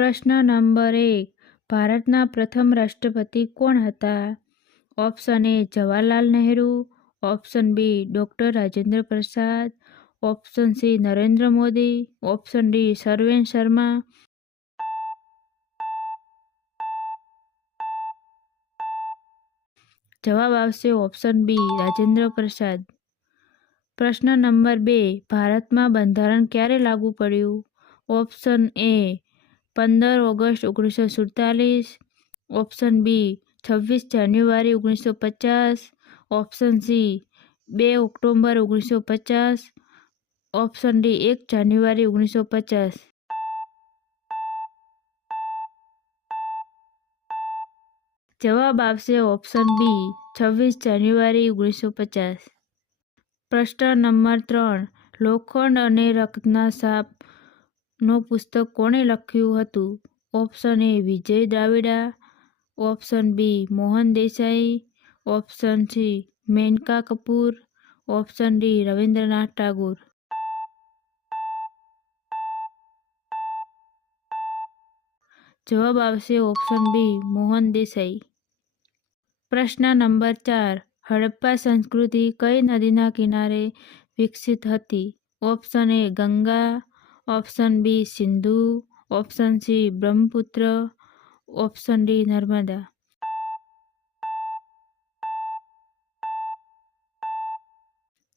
પ્રશ્ન નંબર એક, ભારતના પ્રથમ રાષ્ટ્રપતિ કોણ હતા? Option A Jawaharlal Nehru, option B doctor Rajendra Prasad, option C Narendra Modi, option D Sarven Sharma. જવાબ આવશે ઓપ્શન બી રાજેન્દ્ર પ્રસાદ. પ્રશ્ન નંબર બે, ભારતમાં બંધારણ ક્યારે લાગુ પડ્યું? ઓપ્શન એ પંદર ઓગસ્ટ ઓગણીસો સુડતાલીસ. ઓપ્શન બી, છવ્વીસ જાન્યુઆરી ઓગણીસો પચાસ. ઓપ્શન સી, બે ઓક્ટોબર ઓગણીસો પચાસ. ઓપ્શન ડી, એક જાન્યુઆરી ઓગણીસો પચાસ. જવાબ આવશે ઓપ્શન બી, છવ્વીસ જાન્યુઆરી ઓગણીસો પચાસ. પ્રશ્ન નંબર ત્રણ, લોખંડ અને રક્તના સાપ નો પુસ્તક કોણે લખ્યું હતું? Option A Vijay Dravida option B Mohan Desai, option C Maneka Kapoor, option D Rabindranath Tagore. જવાબ આવશે ઓપ્શન બી મોહન દેસાઈ. પ્રશ્ન નંબર ચાર, હડપ્પા સંસ્કૃતિ કઈ નદીના કિનારે વિકસિત હતી? Option A Ganga option B Sindhu option C Brahmaputra option D Narmada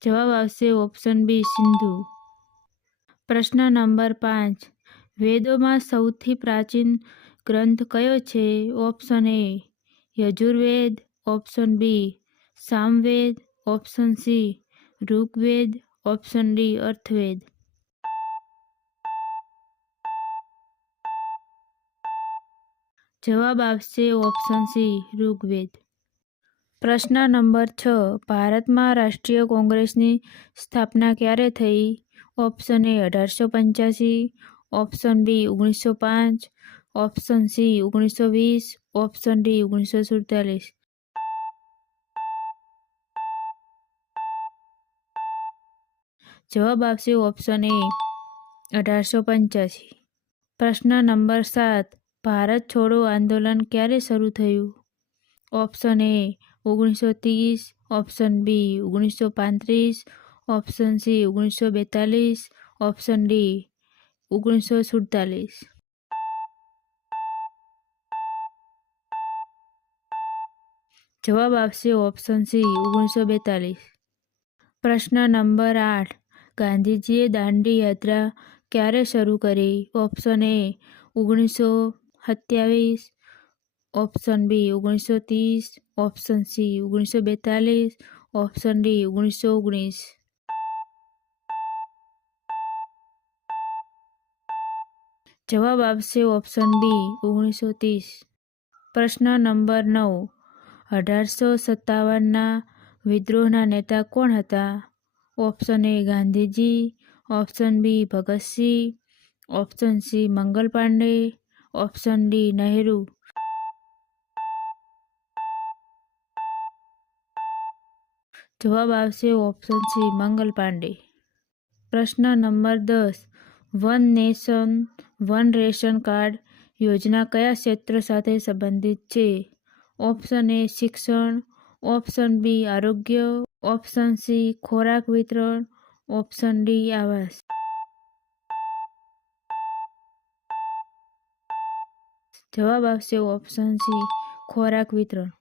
જવાબ આવશે ઓપ્શન બી સિંધુ પ્રશ્ન નંબર પાંચ. વેદોમાં સૌથી પ્રાચીન ગ્રંથ કયો છે? Option A Yajurveda. Option B Samaveda. Option C Rigveda. Option D Atharvaveda. જવાબ આવશે ઓપ્શન સી, ઋગ્વેદ. પ્રશ્ન નંબર છ, ભારતમાં રાષ્ટ્રીય કોંગ્રેસની સ્થાપના ક્યારે થઈ? ઓપ્શન એ, અઢારસો પંચ્યાસી. ઓપ્શન બી, ઓગણીસો પાંચ. ઓપ્શન સી, ઓગણીસો વીસ. ઓપ્શન ડી, ઓગણીસો સુડતાલીસ. જવાબ આવશે ઓપ્શન એ, અઢારસો પંચ્યાસી. પ્રશ્ન નંબર સાત ભારત છોડો આંદોલન ક્યારે શરૂ થયું? ઓપ્શન એ ઓગણીસો ત્રીસ ઓપ્શન બી ઓગણીસો પાંત્રીસ ઓપ્શન સી ઓગણીસો બેતાલીસ ઓપ્શન ડી ઓગણીસો સુડતાલીસ જવાબ આવશે ઓપ્શન સી ઓગણીસો બેતાલીસ પ્રશ્ન નંબર આઠ. ગાંધીજીએ દાંડી યાત્રા ક્યારે શરૂ કરી? ઓપ્શન એ, ઓગણીસો સત્યાવીસ ઓપ્શન બી ઓગણીસો ત્રીસ ઓપ્શન સી ઓગણીસો બેતાલીસ ઓપ્શન ડી ઓગણીસો ઓગણીસ. જવાબ આવશે ઓપ્શન બી ઓગણીસો ત્રીસ. પ્રશ્ન નંબર નવ. અઢારસો સત્તાવનના વિદ્રોહના નેતા કોણ હતા? Option A Gandhiji option B Bhagat Singh option C Mangal Pandey option D Nehru જવાબ આવશે ઓપ્શન સી મંગલ પાંડે. પ્રશ્ન નંબર દસ. One nation, one ration card યોજના કયા ક્ષેત્ર સાથે સંબંધિત છે? ઓપ્શન એ શિક્ષણ. ઓપ્શન બી આરોગ્ય. ઓપ્શન સી ખોરાક વિતરણ. ઓપ્શન ડી આવાસ. જવાબ આવશે ઓપ્શન સી ખોરાક વિતરણ.